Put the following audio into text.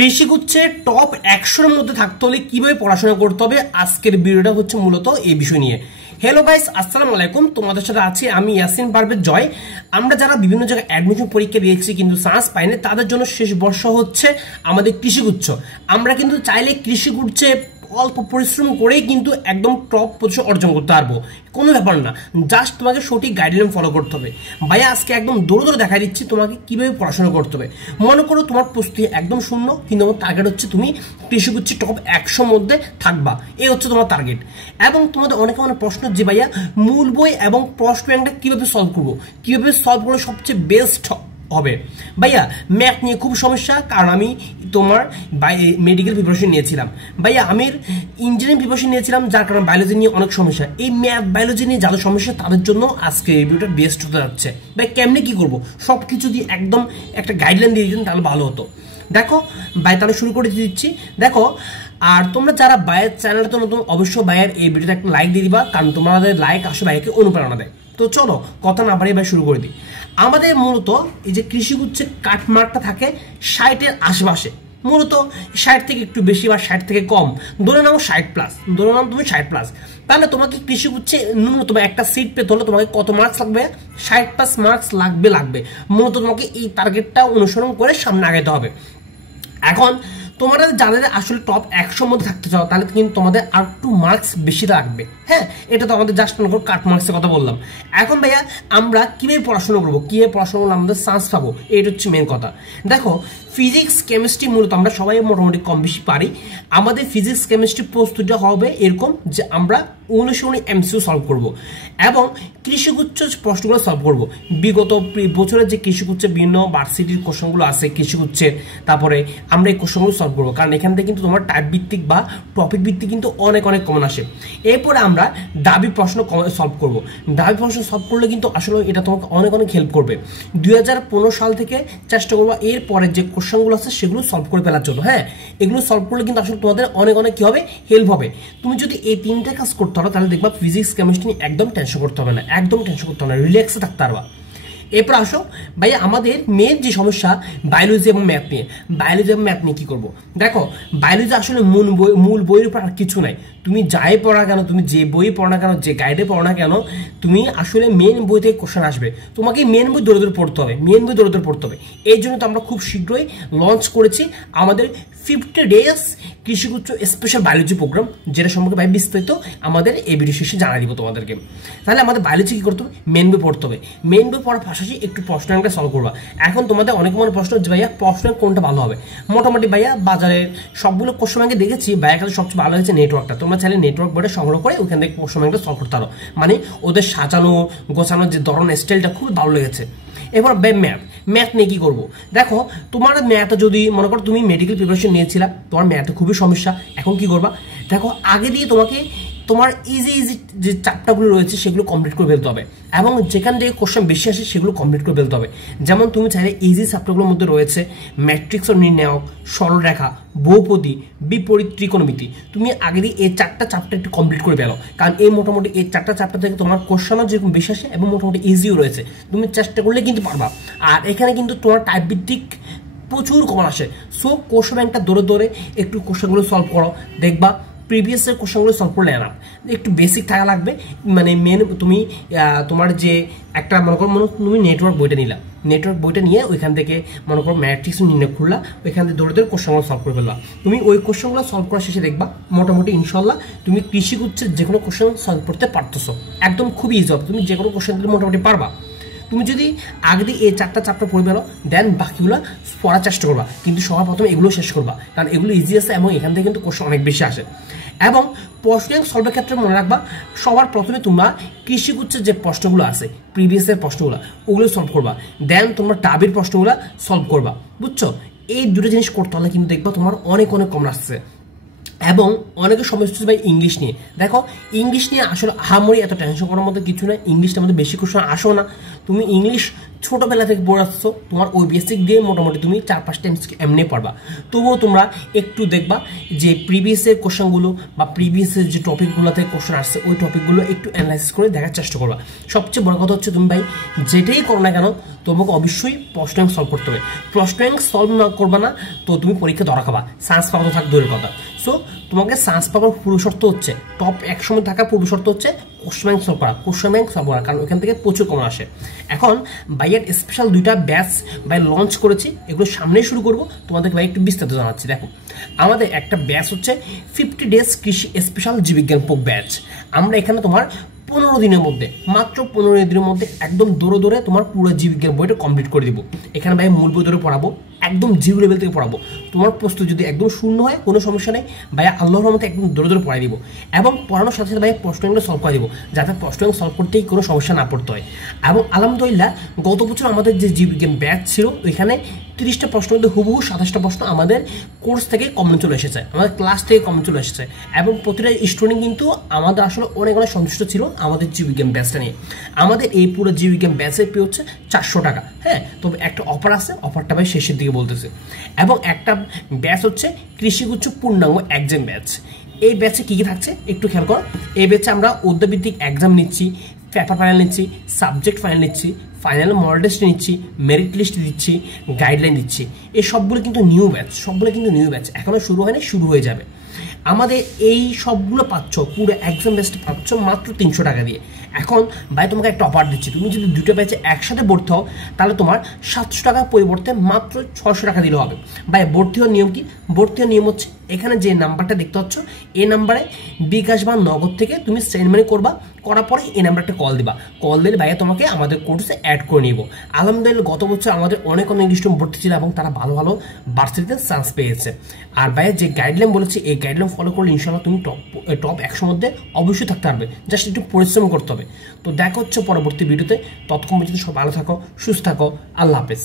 কৃষিগুচ্ছের top 100-এর মধ্যে থাকতে হলে কিভাবে পড়াশোনা করতে হবে, আজকের ভিডিওটা হচ্ছে মূলত এই বিষয় নিয়ে। হ্যালো গাইস, আসসালামু আলাইকুম। তোমাদের সাথে আছি আমি ইয়াসিন পারভেজ জয়। আমরা যারা বিভিন্ন জায়গায় অ্যাডমিশন পরীক্ষা দিয়েছি কিন্তু চান্স পাইনি, তাদের জন্য শেষ বর্ষ হচ্ছে আমাদের কৃষিগুচ্ছ। আমরা কিন্তু চাইলে কৃষিগুচ্ছে অল্প পরিশ্রম করেই কিন্তু একদম টপ পজিশন অর্জন করতে পারবো, কোনো ব্যাপার না। জাস্ট তোমাকে সঠিক গাইডলাইন ফলো করতে হবে। ভাইয়া আজকে একদম দৌড়ে দৌড়ে দেখা দিচ্ছি তোমাকে কিভাবে পড়াশোনা করতে হবে। মনে করো তোমার প্রস্তুতি একদম শূন্য, কিন্তু আমার টার্গেট হচ্ছে তুমি কৃষিগুচ্ছের টপ 100 মধ্যে থাকবা, এই হচ্ছে তোমার টার্গেট। এবং তোমাদের অনেকে প্রশ্ন যে ভাইয়া মূল বই এবং প্রশ্ন ব্যাংকটা কিভাবে সলভ করবো, কিভাবে সলভ করলে সবচেয়ে বেস্ট হবে। ভাইয়া ম্যাথ নিয়ে খুব সমস্যা, কারণ আমি তোমার মেডিকেল প্রিপারেশন নিয়েছিলাম। ভাইয়া আমি ইঞ্জিনিয়ারিং প্রিপারেশন নিয়েছিলাম, যার কারণে বায়োলজি নিয়ে অনেক সমস্যা। এই ম্যাথ বায়োলজি নিয়ে যাদের সমস্যা তাদের জন্য আজকে এই ভিডিওটা বেস্ট হতে যাচ্ছে। ভাই কেমনি কি করবো সব কিছু দিয়ে একদম একটা গাইডলাইন দিয়ে দিতেন তাহলে ভালো হতো। দেখো ভাই, তাহলে শুরু করে দিচ্ছি। দেখো, আর তোমরা যারা ভাইয়ের চ্যানেলটা নতুন অবশ্যই ভাইয়ের এই ভিডিওতে একটা লাইক দিয়ে দিবা, কারণ তোমাদের লাইক আসলে ভাইকে অনুপ্রেরণা দেয়। তো চলো কথা না বাড়িয়ে ভাই শুরু করে দিই। আমাদের মূলত এই যে কৃষিগুচ্ছের কাটমার্কটা থাকে 60-এর আশেপাশে, মূলত 60 থেকে একটু বেশি বা 60 থেকে কম, ধরে নাও 60+, ধরে নাও তুমি 60+। তাহলে তোমাকে কৃষিগুচ্ছে ন্যূনতম একটা সিট পেতে হলে তোমাকে কত মার্কস লাগবে? 60+ মার্কস লাগবে। মূলত তোমাকে এই টার্গেটটা অনুসরণ করে সামনে আগাতে হবে। এখন তোমরা যাদের আসলে টপ 100 মধ্যে থাকতে চাও, তাহলে কিন্তু তোমাদের আর একটু মার্কস বেশি লাগবে। হ্যাঁ, এটা তো আমাদের জাস্ট মনে করো কাট মার্কসের কথা বললাম। এখন ভাইয়া আমরা কিভাবে পড়াশোনা করবো, কিভাবে পড়াশোনা করলে আমাদের চান্স পাবো, এটা হচ্ছে মেন কথা। দেখো, ফিজিক্স কেমিস্ট্রি মূলত আমরা সবাই মোটামুটি কম বেশি পারি। আমাদের ফিজিক্স কেমিস্ট্রি প্রস্তুতিটা হবে এরকম যে আমরা 19 এমসিকিউ সলভ করব এবং কৃষিগুচ্ছ প্রশ্নগুলো সলভ করব। বিগত বছরের যে কৃষিগুচ্ছের বিভিন্ন ভার্সিটির কোশ্চেনগুলো আছে কৃষিগুচ্ছের, তারপরে আমরা এই কোশ্চেনগুলো সলভ করবো, কারণ এখান থেকে কিন্তু তোমার টাইপ ভিত্তিক বা টপিক ভিত্তিক কিন্তু অনেক কমন আসে। এরপরে আমরা দাবি প্রশ্ন সলভ করব। দাবি প্রশ্ন সলভ করলে কিন্তু আসলে এটা তোমাকে অনেক হেল্প করবে। 2015 সাল থেকে চেষ্টা করবো এরপরে যে কোশ্চেনগুলো আছে সেগুলো সলভ করে ফেলার জন্য। হ্যাঁ, এগুলো সলভ করলে কিন্তু আসলে তোমাদের অনেক কি হবে, হেল্প হবে। তুমি যদি এই 3টে কাজ করতে পারো তাহলে দেখবা ফিজিক্স কেমিস্ট্রি একদম টেনশন করতে হবে না, একদম টেনশন করতে হবে না, রিল্যাক্সে থাকতে পারবা। এরপর আসো ভাই, আমাদের মেন যে সমস্যা বায়োলজি এবং ম্যাথ নিয়ে। বায়োলজি এবং ম্যাথ নিয়ে কি করবো? দেখো, বায়োলজি আসলে মূল বইয়ের উপর আর কিছু নাই। তুমি যাই পড়া কেন, তুমি যে বই পড়ো না কেন, যে গাইডে পড়ো না কেন, তুমি আসলে মেন বই থেকে কোশ্চেন আসবে, তোমাকে মেন বই দৌড়ে পড়তে হবে, মেন বই দৌড়ে পড়তে হবে। এই জন্য তো আমরা খুব শীঘ্রই লঞ্চ করেছি আমাদের 50 ডেজ কৃষিগুচ্ছ স্পেশাল বায়োলজি প্রোগ্রাম, যেটা সম্পর্কে ভাই বিস্তারিত আমাদের এই ভিডিও শেষে জানিয়ে দিব তোমাদেরকে। তাহলে আমাদের বায়োলজি কি করতে হবে? মেন বই পড়তে হবে। মেন বই পড়ার পাশাপাশি একটু প্রশ্ন ব্যাংকটা সলভ করবা। এখন তোমাদের অনেক প্রশ্ন যে ভাইয়া প্রশ্ন ব্যাংক কোনটা ভালো হবে? মোটামুটি ভাইয়া বাজারের সবগুলো প্রশ্ন ব্যাংকে দেখেছি ভাইয়া কাছে সবচেয়ে ভালো হয়েছে নেটওয়ার্কটা। তোমরা চাইলে নেটওয়ার্ক বোর্ডে সংগ্রহ করে ওইখান থেকে প্রশ্ন ব্যাংকটা সলভ করতে পারো। মানে ওদের সাজানো গোছানোর যে ধরনের স্টাইলটা খুব ভালো লেগেছে। এবার ম্যাথ নিয়ে কি করবো? দেখো, তোমার ম্যাথ যদি মনে করো তুমি মেডিকেল প্রিপারেশন নিয়েছিলাম, তোমার ম্যাথে খুবই সমস্যা, এখন কি করবা? দেখো, আগে দিয়ে তোমাকে তোমার ইজি যে চ্যাপ্টারগুলো রয়েছে সেগুলো কমপ্লিট করে ফেলতে হবে এবং যেখান থেকে কোশ্চেন বেশি আসে সেগুলো কমপ্লিট করে ফেলতে হবে। যেমন তুমি চাইলে ইজি চ্যাপ্টারগুলোর মধ্যে রয়েছে ম্যাট্রিক্স ও নির্ণায়ক, সরলরেখা, বহুপদী, বিপরীত ত্রিকোণমিতি। তুমি আগে দিয়ে এই 4টা চ্যাপ্টার একটু কমপ্লিট করে ফেলো, কারণ এই মোটামুটি এই 4টা চ্যাপ্টার থেকে তোমার কোশ্চেনও যেরকম বেশি আসে এবং মোটামুটি ইজিও রয়েছে, তুমি চেষ্টা করলে কিন্তু পারবা। আর এখানে কিন্তু তোমার টাইপ ভিত্তিক প্রচুর কমন আসে। সো কোশ্চেন ব্যাংকটা দৌড়ে একটু কোশ্চেনগুলো সলভ করো, দেখবা প্রিভিয়াসের কোশ্চেনগুলো সলভ করলে না, একটু বেসিক থাকা লাগবে। মানে মেন তুমি তোমার যে একটা মনে করো তুমি নেটওয়ার্ক বইটা নিলাম, নেটওয়ার্ক বইটা নিয়ে ওইখান থেকে মনে করো ম্যাট্রিক্স নির্ণয় খুললা, ওইখান থেকে দৌড়ে কোশ্চেনগুলো সলভ করে ফেললা। তুমি ওই কোশ্চেনগুলো সলভ করার শেষে দেখবা মোটামুটি ইনশাল্লাহ তুমি কৃষিগুচ্ছের যে কোনো কোশ্চেন সলভ করতে পারতেছো, একদম খুবই ইজি হবে। তুমি যে কোনো কোশ্চেন দিলে মোটামুটি পারবা। তুমি যদি আগে দিয়ে এই 4টা চ্যাপ্টার পড়ে ফেলো, দেন বাকিগুলো পড়ার চেষ্টা করবা, কিন্তু সবার প্রথমে এগুলো শেষ করবা, কারণ এগুলো ইজি আছে এবং এখান থেকে কিন্তু কোশ্চেন অনেক বেশি আসে। এবং প্রশ্ন সলভের ক্ষেত্রে মনে রাখবা সবার প্রথমে তোমরা কৃষিগুচ্ছের যে প্রশ্নগুলো আছে প্রিভিয়াসের প্রশ্নগুলো ওগুলো সলভ করবা, দেন তোমরা দাবির প্রশ্নগুলো সলভ করবা। বুঝছো? এই দুটো জিনিস করতে হলে কিন্তু দেখবা তোমার অনেক কম আসছে। এবং অনেকের সমস্যা ভাই ইংলিশ নিয়ে। দেখো, ইংলিশ নিয়ে আসলে আহামরি এত টেনশন করার মতো কিছু না, ইংলিশটা আমাদের বেশি কোশ্চেন আসো না। তুমি ইংলিশ ছোটবেলা থেকে পড়ে আসছো, তোমার ওই বেসিক দিয়ে মোটামুটি তুমি 4-5টা এমসিকিউ এমনি পারবা। তবুও তোমরা একটু দেখবা যে প্রিভিয়াসের কোশ্চেনগুলো বা প্রিভিয়াসের যে টপিকগুলোতে কোশ্চেন আসছে ওই টপিকগুলো একটু অ্যানালাইসিস করে দেখার চেষ্টা করবা। সবচেয়ে বড় কথা হচ্ছে তুমি ভাই যেটাই করো না কেন তোমাকে অবশ্যই প্রশ্ন ব্যাংক সলভ করতে হবে। প্রশ্ন ব্যাংক সলভ না করবা না তো তুমি পরীক্ষা ধরা খাবা, সায়েন্স পাওয়া তো থাক দূরের কথা। সো তোমাকে সায়েন্স পাওয়ার পূর্ব শর্ত হচ্ছে, টপ 100 মধ্যে থাকার পূর্ব শর্ত হচ্ছে কোশ্চেন ব্যাংক সলভ করা, কোশ্চেন ব্যাংক সলভ করা, কারণ ওখান থেকে প্রচুর কমন আসে। এখন ভাইয়ের স্পেশাল 2টা ব্যাচ ভাই লঞ্চ করেছি, এগুলো সামনেই শুরু করবো, তোমাদেরকে ভাই একটু বিস্তারিত জানাচ্ছি। দেখো আমাদের একটা ব্যাচ হচ্ছে 50 ডেজ কৃষি স্পেশাল জীববিজ্ঞান ব্যাচ। আমরা এখানে তোমার 15 দিনের মধ্যে, মাত্র 15 দিনের মধ্যে একদম দৌড়ে দৌড়ে তোমার পুরো জীববিজ্ঞান বইটা কমপ্লিট করে দিব। এখানে ভাই মূল বই ধরে পড়াবো, একদম জিরো লেভেল থেকে পড়াবো। তোমার প্রস্তুতি যদি একদম শূন্য হয় কোনো সমস্যা নেই, ভাইয়া আল্লাহর রহমতে একদম দৌড়ে দৌড়ে পড়াই দিব। এবং পড়ানোর সাথে সাথে ভাইয়া প্রশ্নগুলো সলভ করে দিব, যাতে প্রশ্ন সলভ করতেই কোনো সমস্যা না পড়তে হয়। এবং আলহামদুলিল্লাহ গত বছর আমাদের যে জীববিজ্ঞান ব্যাচ ছিল ওইখানে 30টা প্রশ্নের মধ্যে হুবহু 27টা প্রশ্ন আমাদের কোর্স থেকে কমন চলে এসেছে, আমাদের ক্লাস থেকে কমন চলে এসেছে। এবং প্রতিটা স্টুডেন্ট কিন্তু আমাদের আসলে অনেক অনেক সন্তুষ্ট ছিল আমাদের জীববিজ্ঞান ব্যাচটা নিয়ে। আমাদের এই পুরো জীববিজ্ঞান ব্যাচের ফি হচ্ছে 400 টাকা। হ্যাঁ, তবে একটা অফার আছে, অফারটা ভাই শেষের দিকে বলতেছে। এবং একটা ব্যাচ হচ্ছে কৃষিগুচ্ছ পূর্ণাঙ্গ এক্সাম ব্যাচ। এই ব্যাচে কী কী থাকছে একটু খেয়াল করো। এই ব্যাচে আমরা অধ্যায়ভিত্তিক এক্সাম নিচ্ছি, পেপার ফাইনাল নিচ্ছি, সাবজেক্ট ফাইনাল নিচ্ছি, ফাইনাল মডেল টেস্ট নিচ্ছি, মেরিট লিস্ট দিচ্ছি, গাইডলাইন দিচ্ছি। এই সবগুলো কিন্তু নিউ ব্যাচ, সবগুলো কিন্তু নিউ ব্যাচ, এখনও শুরু হয়নি, শুরু হয়ে যাবে। আমাদের এই সবগুলো পাচ্ছ, পুরো এক্সাম ব্যাচটা পাচ্ছ মাত্র 300 টাকা দিয়ে। এখন ভাই তোমাকে একটা অফার দিচ্ছি, তুমি যদি 2টা ব্যাচে একসাথে ভর্তি হও তাহলে তোমার 700 টাকার পরিবর্তে মাত্র 600 টাকা দিলে হবে। ভাই ভর্তি হওয়ার নিয়ম কি? ভর্তি হওয়ার নিয়ম হচ্ছে এখানে যে নাম্বারটা দেখতে পাচ্ছ এই নাম্বারে বিকাশ বা নগদ থেকে তুমি সেন্ড মানি করবা, করার পরে এই নাম্বারটা কল দিবা, কল দিলে ভাইয়া তোমাকে আমাদের কোর্সে অ্যাড করে নিব। আলহামদুলিল্লাহ গত বছর আমাদের অনেক অনেক স্টুডেন্ট ভর্তি ছিল এবং তারা ভালো ভালো ভার্সিটিতে চান্স পেয়েছে। আর ভাইয়া যে গাইডলাইন বলেছি এই গাইডলাইন ফলো করলে ইনশাআল্লাহ তুমি টপ 100 মধ্যে অবশ্যই থাকতে পারবে, জাস্ট একটু পরিশ্রম করতে হবে। তো দেখা হচ্ছে পরবর্তী ভিডিওতে, ততক্ষণ পর্যন্ত সব ভালো থাকো, সুস্থ থাকো, আল্লাহ হাফেজ।